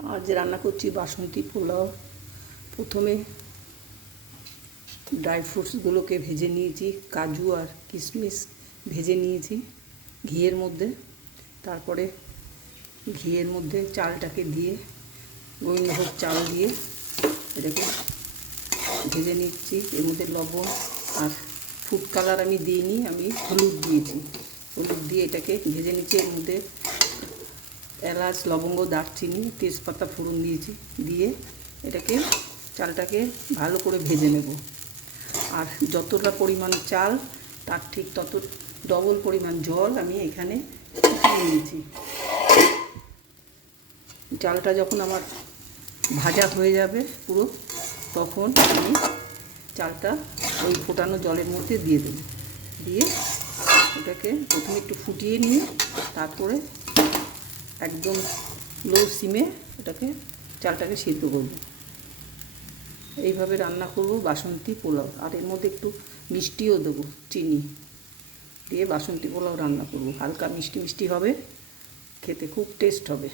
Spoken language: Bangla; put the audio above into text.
আর যে রান্না করছি বাসন্তী পোলাও, প্রথমে ড্রাই ফ্রুটসগুলোকে ভেজে নিয়েছি, কাজু আর কিশমিশ ভেজে নিয়েছি ঘিয়ের মধ্যে। তারপরে ঘিয়ের মধ্যে চালটাকে দিয়ে, গোবিন্দভোগ চাল দিয়ে এটাকে ভেজে নিচ্ছি। এর মধ্যে লবণ আর ফুড কালার আমি দিইনি, আমি হলুদ দিয়েছি। হলুদ দিয়ে এটাকে ভেজে নিচ্ছি। এর মধ্যে এলাচ, লবঙ্গ, দারচিনি, তেজপাতা ফোড়ন দিয়েছি। দিয়ে এটাকে চালটাকে ভালো করে ভেজে নেব। আর যতটা পরিমাণ চাল তার ঠিক তত ডবল পরিমাণ জল আমি এখানে ফুটিয়ে নিয়েছি। চালটা যখন আমার ভাজা হয়ে যাবে পুরো, তখন আমি চালটা ওই ফোটানো জলের মধ্যে দিয়ে দেব। দিয়ে ওটাকে প্রথমে একটু ফুটিয়ে নিয়ে তারপরে একদম লো সিমে এটাকে চালটাকে সিদ্ধ করব। এইভাবে রান্না করব বাসন্তী পোলাও। আর এর মধ্যে একটু মিষ্টিও দেবো, চিনি দিয়ে বাসন্তী পোলাও রান্না করব। হালকা মিষ্টি মিষ্টি হবে, খেতে খুব টেস্ট হবে।